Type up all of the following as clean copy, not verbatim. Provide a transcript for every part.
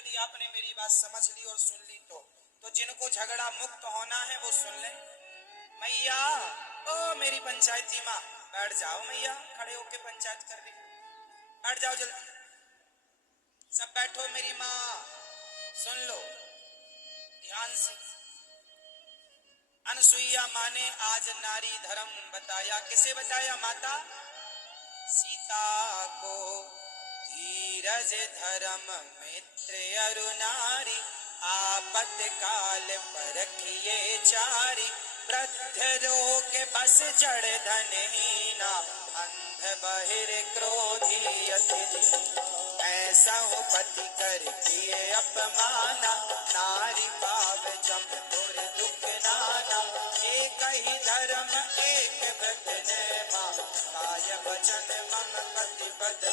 यदि आपने मेरी बात समझ ली और सुन ली तो जिनको झगड़ा मुक्त होना है वो सुन ले। मैया, ओ मेरी पंचायती माँ, बैठ जाओ मैया, खड़े होके पंचायत कर रही, बैठ जाओ जल्दी, सब बैठो। मेरी माँ सुन लो ध्यान से। अनसुईया माँ ने आज नारी धर्म बताया। किसे बताया? माता सीता को। धीरज धर्म मित्र अरु नारी, आपत काल परखिए चारी। वृद्ध रोग बस जड़ धनहीना, अंध बहिर क्रोधी अति दीना। ऐसा हो पति कर किए अपमाना, नारी पाव जम तोर दुख नाना। एक ही धर्म एक व्रत नेमा, काय वचन मम पति पद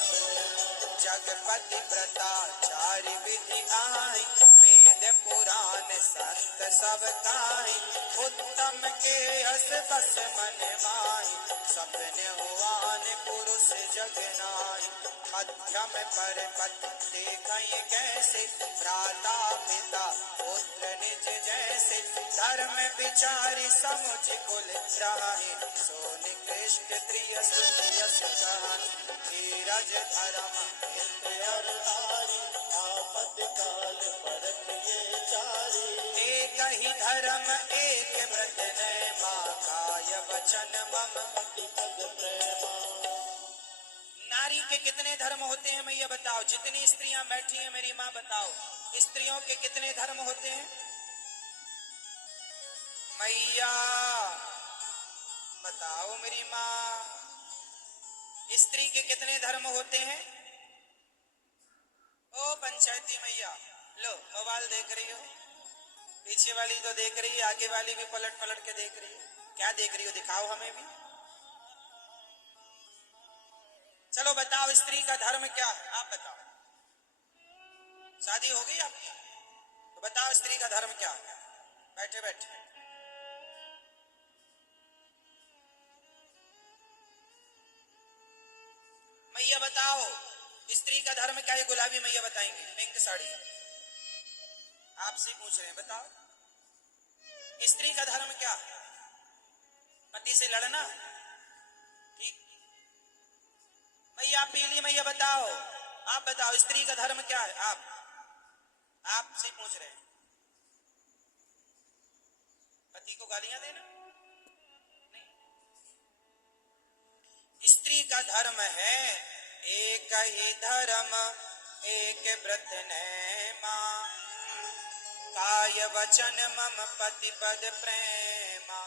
जगपति व्रता चारि विधि आई। वेद पुराण संत सब काई, उत्तम के हस बस मन माई। सपने हुआन पुरुष जग नाई, मध्यम पर पति देखई कैसे। भ्राता पिता पुत्र निज जैसे, धर्म विचारी समुझ कुल त्राहि। सो निकृष्ट प्रिय सुयस कहन, धीरज धर्म मित्र अरु नारी। आपत काल परखिए चारी, एक ही धर्म एक व्रत नेमा। काय वचन मम पति पद प्रेमा। नारी के कितने धर्म होते हैं मैया बताओ? जितनी स्त्रियां बैठी हैं मेरी माँ बताओ, स्त्रियों के कितने धर्म होते हैं मैया बताओ? मेरी माँ, स्त्री के कितने धर्म होते हैं? ओ पंचायती मैया, लो मोबाइल देख रही हो, पीछे वाली तो देख रही है, आगे वाली भी पलट पलट के देख रही है। क्या देख रही हो? दिखाओ हमें भी। चलो बताओ स्त्री का धर्म क्या है? आप बताओ। शादी हो गई आपकी तो बताओ स्त्री का धर्म क्या है? बैठे बैठे मैया बताओ स्त्री का धर्म क्या है? गुलाबी मैया बताएंगे, पिंक साड़ी, आपसे पूछ रहे हैं, बताओ स्त्री का धर्म क्या है? पति से लड़ना? ठीक। मैया पीली मैया बताओ, आप बताओ स्त्री का धर्म क्या है? आपसे पूछ रहे हैं। पति को गालियां देना नहीं। स्त्री का धर्म है एक ही धर्म एक व्रत नेमा। काय वचन मम पति पद प्रेमा।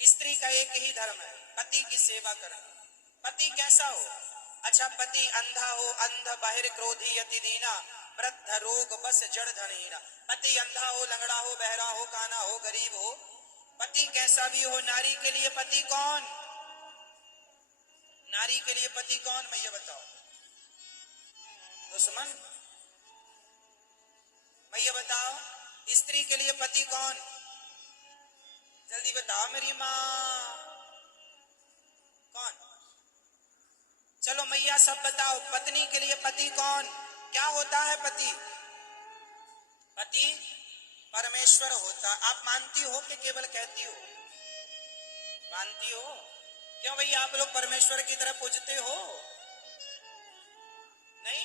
स्त्री का एक ही धर्म है, पति की सेवा करना। पति कैसा हो? अच्छा, पति अंधा हो, अंध बाहिर क्रोधी अति दीना। वृद्ध रोग बस जड़ धनहीना। पति अंधा हो, लंगड़ा हो, बहरा हो, काना हो, गरीब हो, पति कैसा भी हो, नारी के लिए पति कौन? नारी के लिए पति कौन? मैं ये बताओ। दुश्मन? मैं ये बताओ स्त्री के लिए पति कौन? जल्दी बताओ मेरी माँ, कौन? चलो मैया सब बताओ, पत्नी के लिए पति कौन? क्या होता है पति? पति परमेश्वर होता। आप मानती हो कि केवल कहती हो? मानती हो? क्यों भाई आप लोग परमेश्वर की तरह पूजते हो? नहीं?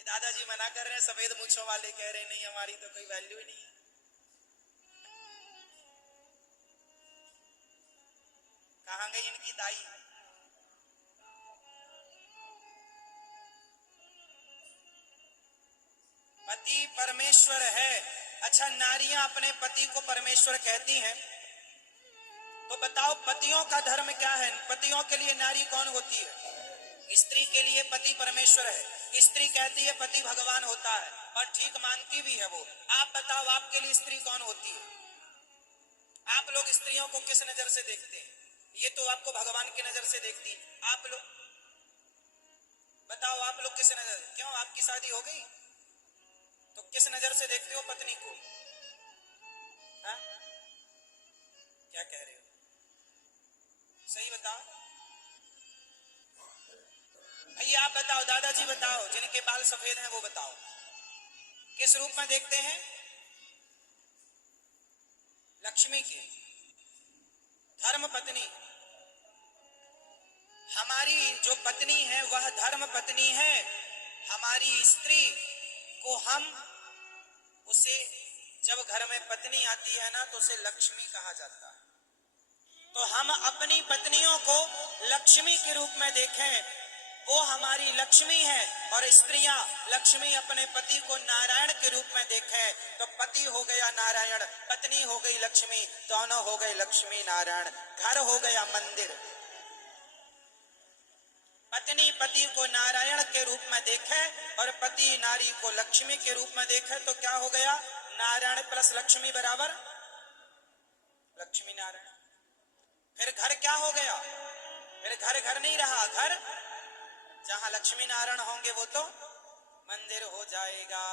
दादाजी मना कर रहे हैं, सफेद मूंछों वाले कह रहे हैं नहीं हमारी तो कोई वैल्यू ही नहीं है। कहां गई इनकी दाई? पति परमेश्वर है। अच्छा, नारियां अपने पति को परमेश्वर कहती हैं, तो बताओ पतियों का धर्म क्या है? पतियों के लिए नारी कौन होती है? स्त्री के लिए पति परमेश्वर है। स्त्री कहती है पति भगवान होता है और ठीक मानती भी है वो। आप बताओ आपके लिए स्त्री कौन होती है? आप लोग स्त्रियों को किस नजर से देखते हैं? ये तो आपको भगवान की नजर से देखती। आप लोग बताओ आप लोग किस नजर? क्यों आपकी शादी हो गई तो किस नजर से देखते हो पत्नी को? हा? क्या कह रहे हो? सही बताओ। भैया आप बताओ, दादाजी बताओ, जिनके बाल सफेद हैं वो बताओ, किस रूप में देखते हैं? लक्ष्मी की धर्म पत्नी। हमारी जो पत्नी है वह धर्म पत्नी है। हमारी स्त्री को हम उसे जब घर में पत्नी आती है ना तो उसे लक्ष्मी कहा जाता है। तो हम अपनी पत्नियों को लक्ष्मी के रूप में देखें, वो हमारी लक्ष्मी है। और स्त्रियां लक्ष्मी अपने पति को नारायण के रूप में देखें, तो पति हो गया नारायण, पत्नी हो गई लक्ष्मी, दोनों हो गए लक्ष्मी नारायण। घर हो गया मंदिर। पत्नी पति को नारायण के रूप में देखे और पति नारी को लक्ष्मी के रूप में देखे तो क्या हो गया? नारायण प्लस लक्ष्मी बराबर लक्ष्मी नारायण। फिर घर क्या हो गया? फिर घर घर नहीं रहा। घर जहां लक्ष्मी नारायण होंगे वो तो मंदिर हो जाएगा।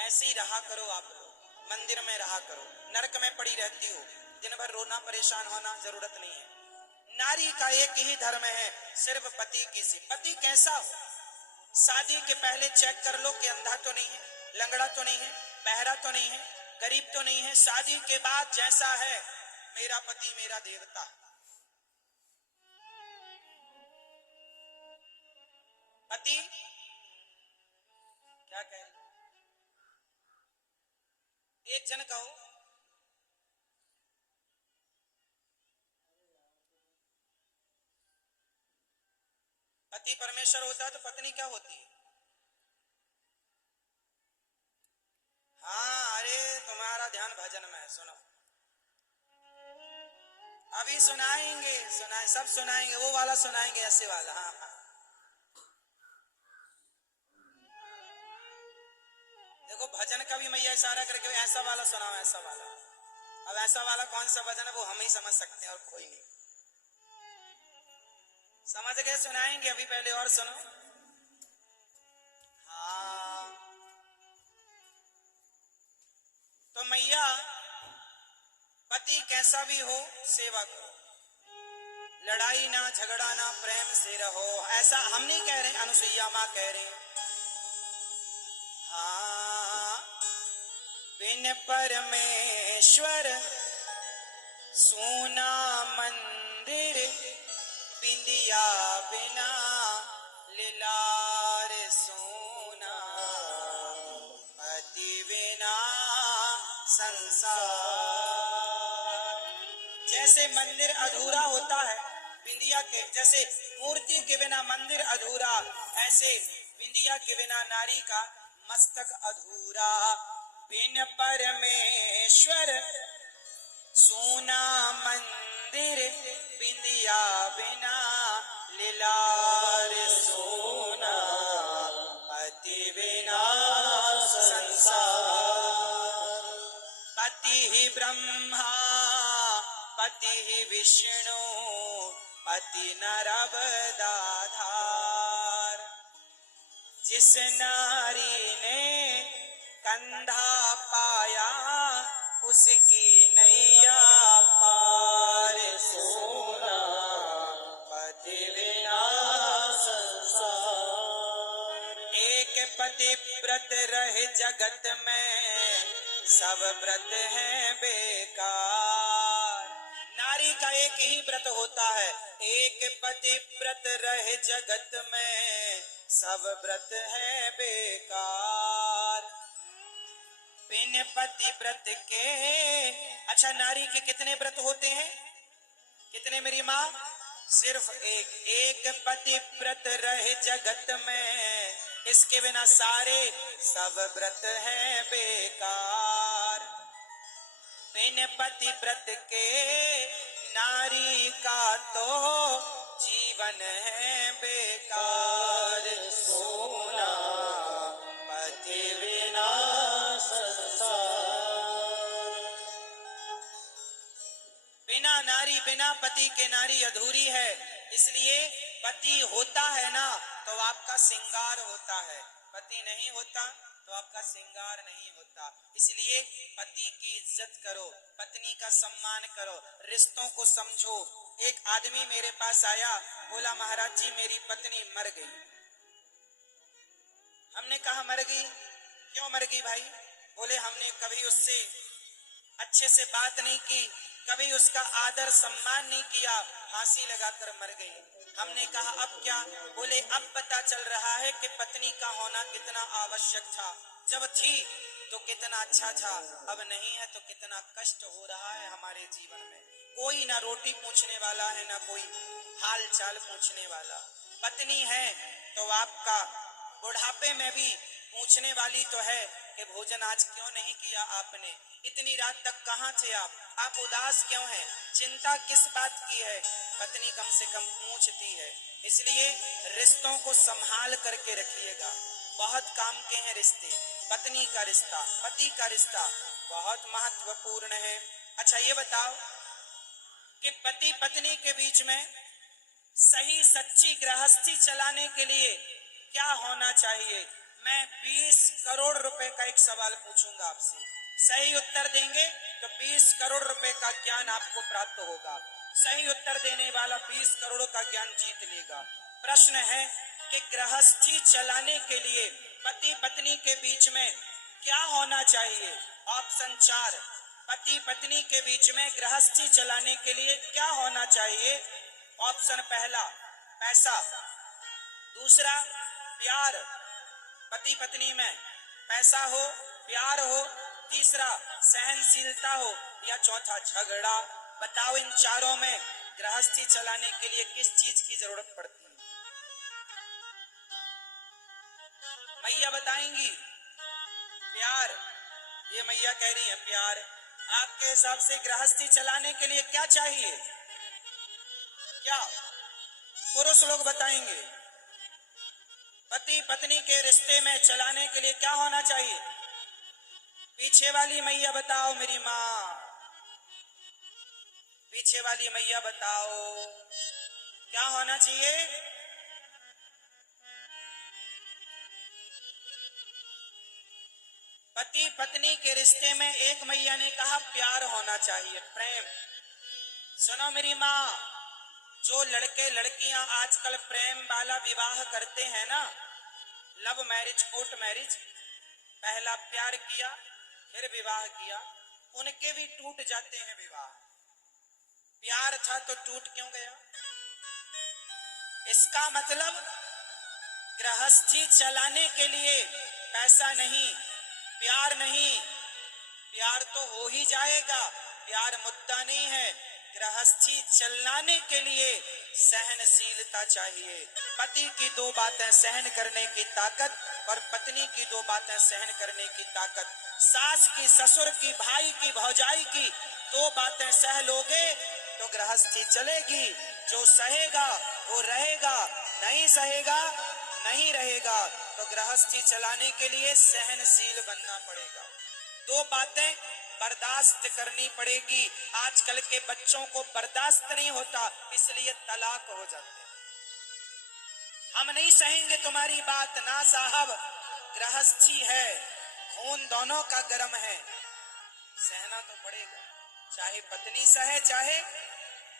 ऐसे ही रहा करो आप लोग, मंदिर में रहा करो। नरक में पड़ी रहती हो, दिन भर रोना परेशान होना जरूरत नहीं है। नारी का एक ही धर्म है, सिर्फ पति की सी। पति कैसा हो, शादी के पहले चेक कर लो कि अंधा तो नहीं है, लंगड़ा तो नहीं है, बहरा तो नहीं है, गरीब तो नहीं है। शादी के बाद जैसा है, मेरा पति मेरा देवता। पति क्या कह रही? एक जन कहो। पति परमेश्वर होता है तो पत्नी क्या होती है? हाँ, अरे तुम्हारा ध्यान भजन में है, सुनो। अभी सुनाएंगे, सब सुनाएंगे, वो वाला सुनाएंगे, ऐसे वाला। हाँ हाँ, देखो भजन का भी मैया इशारा करके ऐसा वाला सुनाओ, ऐसा वाला। अब ऐसा वाला कौन सा भजन है वो हम ही समझ सकते हैं और कोई नहीं। समझ गए? सुनाएंगे अभी, पहले और सुनो। हाँ, तो मैया पति कैसा भी हो सेवा करो, लड़ाई ना झगड़ा ना, प्रेम से रहो। ऐसा हम नहीं कह रहे, अनुसुईया माँ कह रही। हाँ, बिन परमेश्वर सोना मंदिर, बिंदिया बिना लीलार सोना, पति बिना संसार। जैसे मंदिर अधूरा होता है बिंदिया के, जैसे मूर्ति के बिना मंदिर अधूरा, ऐसे बिंदिया के बिना नारी का मस्तक अधूरा। बिन परमेश्वर सोना मंदिर, बिंदिया बिना लीलार सोना, पति बिना संसार। पति ही ब्रह्मा, पति ही विष्णु, पति नरवदाधार। जिस नारी ने कंधा पाया, उसकी नैया पार सोना, पति बिना संसार। एक पति व्रत रहे जगत में, सब व्रत हैं बेकार। नारी का एक ही व्रत होता है, एक पति व्रत रहे जगत में, सब व्रत हैं बेकार। बिन पति व्रत के, अच्छा नारी के कितने व्रत होते हैं? कितने मेरी माँ? सिर्फ एक। एक पति व्रत रहे जगत में, इसके बिना सारे सब व्रत हैं बेकार। बिन पति व्रत के नारी का तो जीवन है बेकार सोना, पति बिना बिना नारी, बिना पति के नारी अधूरी है। इसलिए पति होता है ना तो आपका श्रृंगार होता है, पति नहीं होता तो आपका श्रृंगार नहीं होता। इसलिए पति की इज्जत करो, पत्नी का सम्मान करो, रिश्तों को समझो। एक आदमी मेरे पास आया, बोला महाराज जी मेरी पत्नी मर गई। हमने कहा मर गई। क्यों मर गई भाई? बोले हमने कभी उससे अच्छे से बात नहीं की, कभी उसका आदर सम्मान नहीं किया, फांसी लगाकर मर गई। हमने कहा अब क्या? बोले अब पता चल रहा है कि पत्नी का होना कितना आवश्यक था। जब थी तो कितना अच्छा था, अब नहीं है तो कितना कष्ट हो रहा है हमारे जीवन में। कोई ना रोटी पूछने वाला है, ना कोई हाल चाल पूछने वाला। पत्नी है तो आपका बुढ़ापे में भी पूछने वाली तो है कि भोजन आज क्यों नहीं किया आपने, इतनी रात तक कहाँ थे आप उदास क्यों हैं, चिंता किस बात की है? पत्नी कम से कम पूछती है। इसलिए रिश्तों को संभाल करके रखिएगा। बहुत काम के हैं रिश्ते। पत्नी का रिश्ता, पति का रिश्ता बहुत महत्वपूर्ण है। अच्छा ये बताओ कि पति पत्नी के बीच में सही सच्ची गृहस्थी चलाने के लिए क्या होना चाहिए? मैं 20 करोड़ रुपए का एक सवाल पूछूंगा आपसे। सही उत्तर देंगे तो 20 करोड़ रुपए का ज्ञान आपको प्राप्त होगा। सही उत्तर देने वाला 20 करोड़ का ज्ञान जीत लेगा। प्रश्न है कि गृहस्थी चलाने के लिए पति पत्नी के बीच में क्या होना चाहिए? ऑप्शन 4। पति पत्नी के बीच में गृहस्थी चलाने के लिए क्या होना चाहिए? ऑप्शन पहला पैसा, दूसरा प्यार, पति पत्नी में पैसा हो, प्यार हो, तीसरा सहनशीलता हो, या चौथा झगड़ा। बताओ इन चारों में गृहस्थी चलाने के लिए किस चीज की जरूरत पड़ती है? मैया बताएंगी। प्यार, ये मैया कह रही है प्यार। आपके हिसाब से गृहस्थी चलाने के लिए क्या चाहिए? क्या पुरुष लोग बताएंगे? पति पत्नी के रिश्ते में चलाने के लिए क्या होना चाहिए? पीछे वाली मैया बताओ, मेरी माँ, पीछे वाली मैया बताओ क्या होना चाहिए? पति पत्नी के रिश्ते में एक मैया ने कहा प्यार होना चाहिए, प्रेम। सुनो मेरी माँ, जो लड़के लड़कियां आजकल प्रेम वाला विवाह करते हैं ना, लव मैरिज कोर्ट मैरिज, पहला प्यार किया फिर विवाह किया, उनके भी टूट जाते हैं विवाह। प्यार था तो टूट क्यों गया? इसका मतलब गृहस्थी चलाने के लिए पैसा नहीं, प्यार नहीं, प्यार तो हो ही जाएगा, प्यार मुद्दा नहीं है। गृहस्थी चलाने के लिए सहनशीलता चाहिए। पति की दो बातें सहन करने की ताकत और पत्नी की दो बातें सहन करने की ताकत। सास की, ससुर की, भाई की, भौजाई की दो बातें सह लोगे तो गृहस्थी चलेगी। जो सहेगा वो रहेगा, नहीं सहेगा नहीं रहेगा। तो गृहस्थी चलाने के लिए सहनशील बनना पड़ेगा। दो बातें बर्दाश्त करनी पड़ेगी। आजकल के बच्चों को बर्दाश्त नहीं होता, इसलिए तलाक हो जाते हैं। हम नहीं सहेंगे तुम्हारी बात, ना साहब, गृहस्थी है, खून दोनों का गर्म है, सहना तो पड़ेगा। चाहे पत्नी सहे चाहे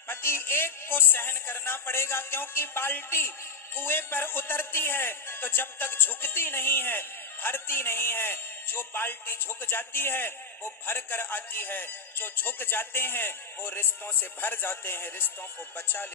पति, एक को सहन करना पड़ेगा, क्योंकि बाल्टी कुएं पर उतरती है तो जब तक झुकती नहीं है, भरती नहीं है। जो बाल्टी झुक जाती है वो भर कर आती है, जो झुक जाते हैं वो रिश्तों से भर जाते हैं, रिश्तों को बचा ले।